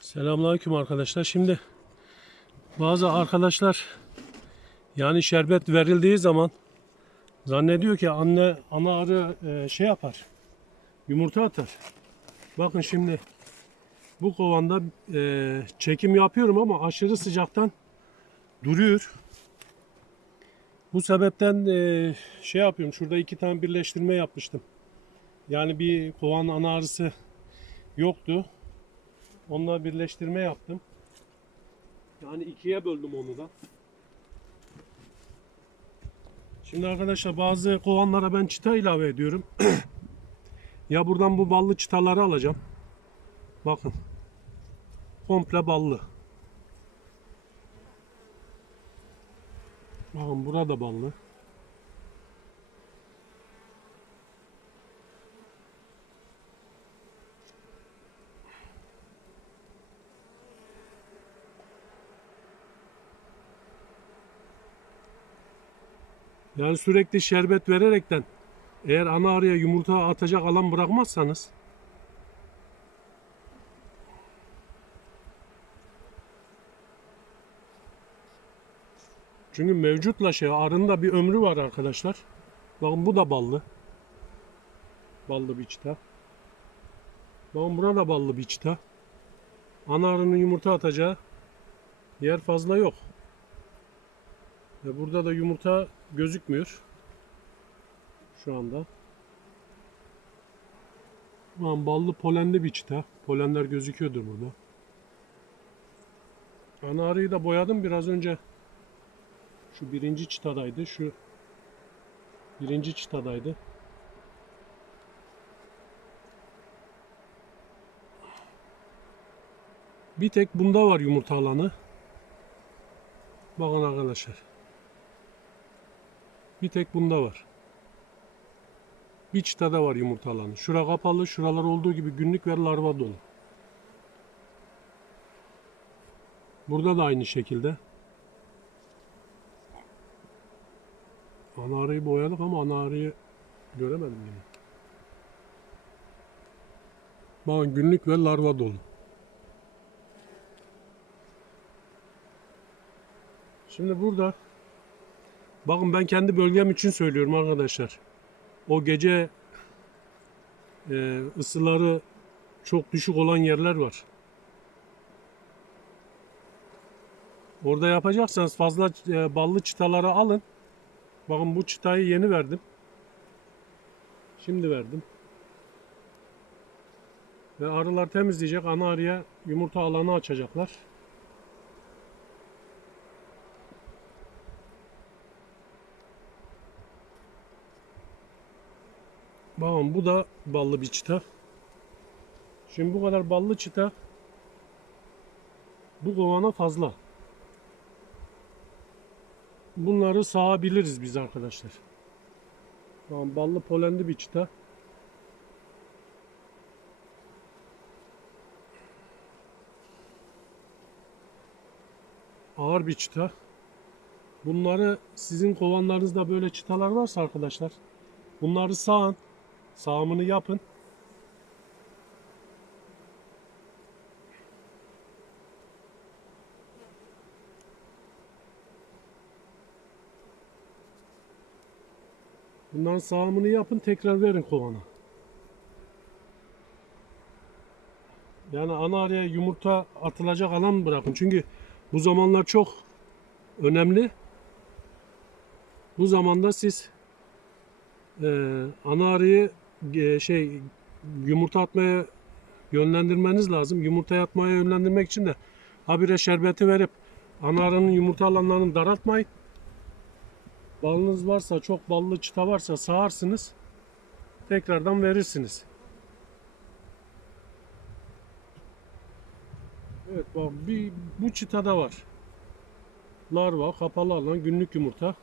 Selamünaleyküm arkadaşlar. Şimdi bazı arkadaşlar yani şerbet verildiği zaman zannediyor ki anne ana arı e, şey yapar. Yumurta atar. Bakın şimdi bu kovanda e, çekim yapıyorum ama aşırı sıcaktan duruyor. Bu sebepten e, şey yapıyorum. Şurada iki tane birleştirme yapmıştım. Yani bir kovan ana arısı yoktu. Onunla birleştirme yaptım. Yani ikiye böldüm onu da. Şimdi arkadaşlar bazı kovanlara ben çıta ilave ediyorum. ya buradan bu ballı çıtaları alacağım. Bakın. Komple ballı. Bakın burada ballı. Yani sürekli şerbet vererekten eğer ana arıya yumurta atacak alan bırakmazsanız Çünkü mevcutla şey arının da bir ömrü var arkadaşlar. Bakın bu da ballı. Ballı bir çıta. Bakın buna da ballı bir çıta. Ana arının yumurta atacağı yer fazla yok. Ve burada da yumurta gözükmüyor. Şu anda. Lan ballı polenli bir çıta. Polenler gözüküyordur burada. Ana arıyı da boyadım biraz önce. Şu birinci çıtadaydı. Şu birinci çıtadaydı. Bir tek bunda var yumurta alanı. Bakın arkadaşlar. Bir tek bunda var. Bir çıtada var yumurta alanı. Şura kapalı, şuralar olduğu gibi günlük ve larva dolu. Burada da aynı şekilde. Ana boyadık ama ana arıyı göremedim yine. Bakın günlük ve larva dolu. Şimdi burada Bakın ben kendi bölgem için söylüyorum arkadaşlar. O gece e, ısıları çok düşük olan yerler var. Orada yapacaksanız fazla e, ballı çıtaları alın. Bakın bu çıtayı yeni verdim. Şimdi verdim. Ve arılar temizleyecek. Ana arıya yumurta alanı açacaklar. Bakın bu da ballı bir çıta. Şimdi bu kadar ballı çıta bu kovana fazla. Bunları sağabiliriz biz arkadaşlar. Bakın ballı polenli bir çıta. Ağır bir çıta. Bunları sizin kovanlarınızda böyle çıtalar varsa arkadaşlar bunları sağın. Sağımını yapın. Bunların sağımını yapın tekrar verin kovana. Yani ana araya yumurta atılacak alan bırakın. Çünkü bu zamanlar çok önemli. Bu zamanda siz ee, ana arıyı e, şey yumurta atmaya yönlendirmeniz lazım. Yumurta atmaya yönlendirmek için de habire şerbeti verip ana arının yumurta alanlarını daraltmayın. Balınız varsa, çok ballı çıta varsa sağarsınız. Tekrardan verirsiniz. Evet bak bir bu çıtada var. Larva, kapalı alan, günlük yumurta.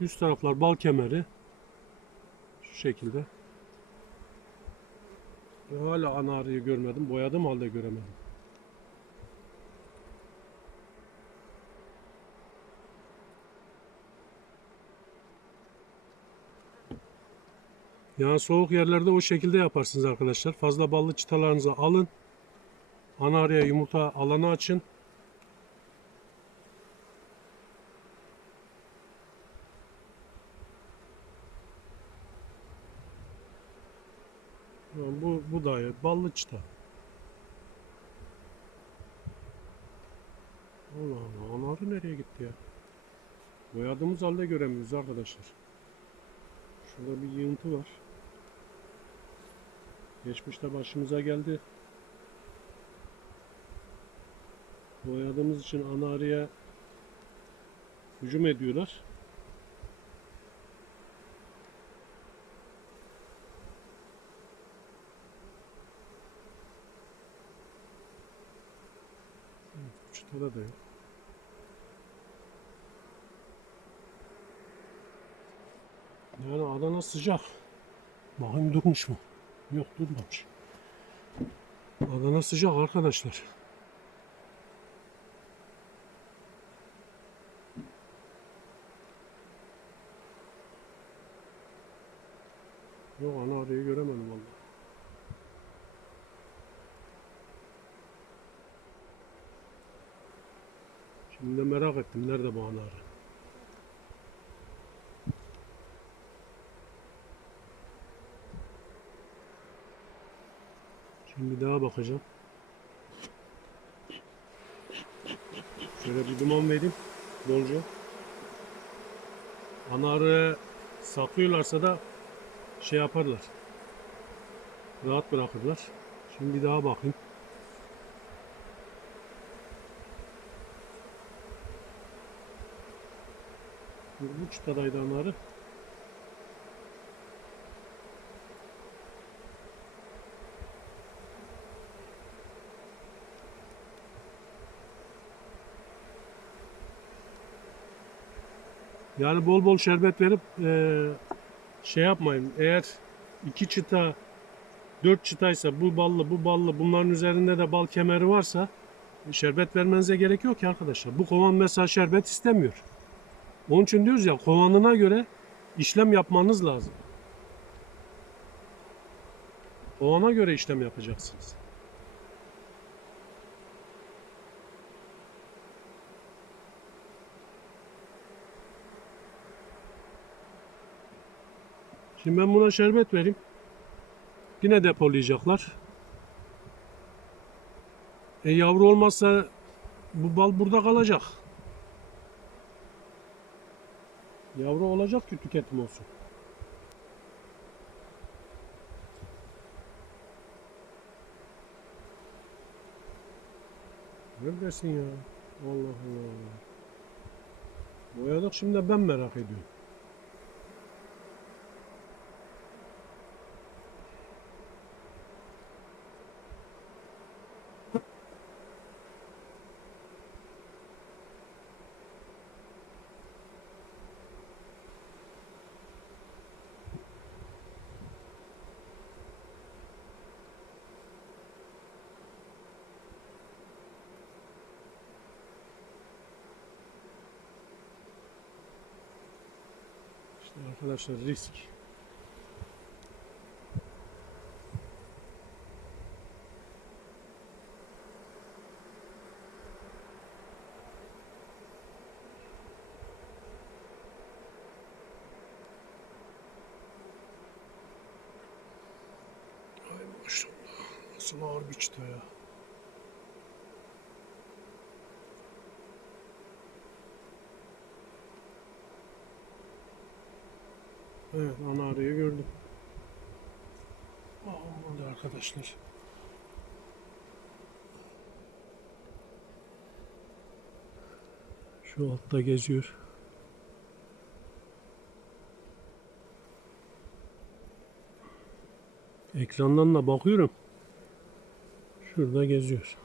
Üst taraflar bal kemeri. Şu şekilde. Ve hala ana arıyı görmedim. Boyadım halde göremedim. Yani soğuk yerlerde o şekilde yaparsınız arkadaşlar. Fazla ballı çıtalarınızı alın. ana arıya yumurta alanı açın. Bu, bu da iyi. ballı çıta. Allah Allah, ana arı nereye gitti ya? Boyadığımız halde göremiyoruz arkadaşlar. Şurada bir yığıntı var. Geçmişte başımıza geldi. Boyadığımız için ana arıya hücum ediyorlar. Çıtada da yok. Yani Adana sıcak. Bakayım durmuş mu? Yok durmamış. Adana sıcak arkadaşlar. Yok ana arıyı göremedim vallahi. Şimdi de merak ettim nerede bu ana arı. Şimdi daha bakacağım. Şöyle bir duman vereyim bolca. Ana arı saklıyorlarsa da şey yaparlar. Rahat bırakırlar. Şimdi daha bakayım. Bu çıtadaydı ana arı. Yani bol bol şerbet verip eee, şey yapmayın. Eğer iki çıta, dört çıtaysa bu ballı, bu ballı, bunların üzerinde de bal kemeri varsa şerbet vermenize gerek yok ki arkadaşlar. Bu kovan mesela şerbet istemiyor. Onun için diyoruz ya kovanına göre işlem yapmanız lazım. Kovana göre işlem yapacaksınız. Şimdi ben buna şerbet vereyim. Yine depolayacaklar. E yavru olmazsa bu bal burada kalacak. Yavru olacak ki tüketim olsun. Neredesin ya? Allah Allah. Boyadık şimdi ben merak ediyorum. İşte arkadaşlar risk. Ay maşallah. Nasıl ağır bir çıta ya. Evet ana arıyı gördüm. Olmadı arkadaşlar. Şu altta geziyor. Ekrandan da bakıyorum. Şurada geziyor.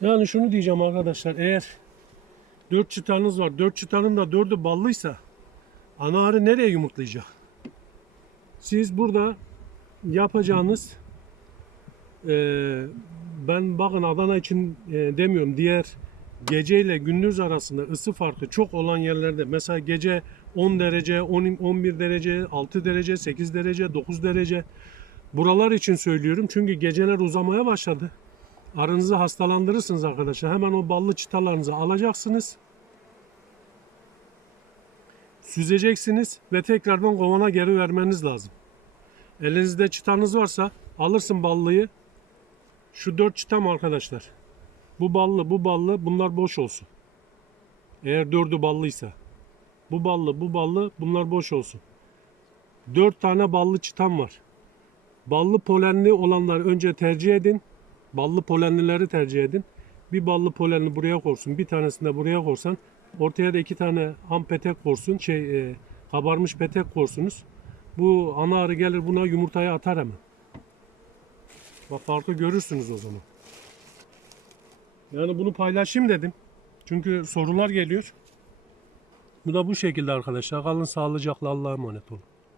Yani şunu diyeceğim arkadaşlar. Eğer 4 çıtanız var. 4 çıtanın da 4'ü ballıysa ana arı nereye yumurtlayacak? Siz burada yapacağınız eee, ben bakın Adana için eee, demiyorum diğer gece ile gündüz arasında ısı farkı çok olan yerlerde mesela gece 10 derece, 10, 11 derece, 6 derece, 8 derece, 9 derece buralar için söylüyorum. Çünkü geceler uzamaya başladı. Arınızı hastalandırırsınız arkadaşlar. Hemen o ballı çıtalarınızı alacaksınız. Süzeceksiniz ve tekrardan kovana geri vermeniz lazım. Elinizde çıtanız varsa alırsın ballıyı. Şu dört çıtam arkadaşlar. Bu ballı, bu ballı, bunlar boş olsun. Eğer dördü ballıysa. Bu ballı, bu ballı, bunlar boş olsun. Dört tane ballı çıtam var. Ballı polenli olanlar önce tercih edin. Ballı polenlileri tercih edin. Bir ballı polenli buraya korsun, bir tanesini de buraya korsan. Ortaya da iki tane ham petek korsun, şey e, kabarmış petek korsunuz. Bu ana arı gelir buna yumurtayı atar hemen. Bak farkı görürsünüz o zaman. Yani bunu paylaşayım dedim. Çünkü sorular geliyor. Bu da bu şekilde arkadaşlar. Kalın sağlıcakla Allah'a emanet olun.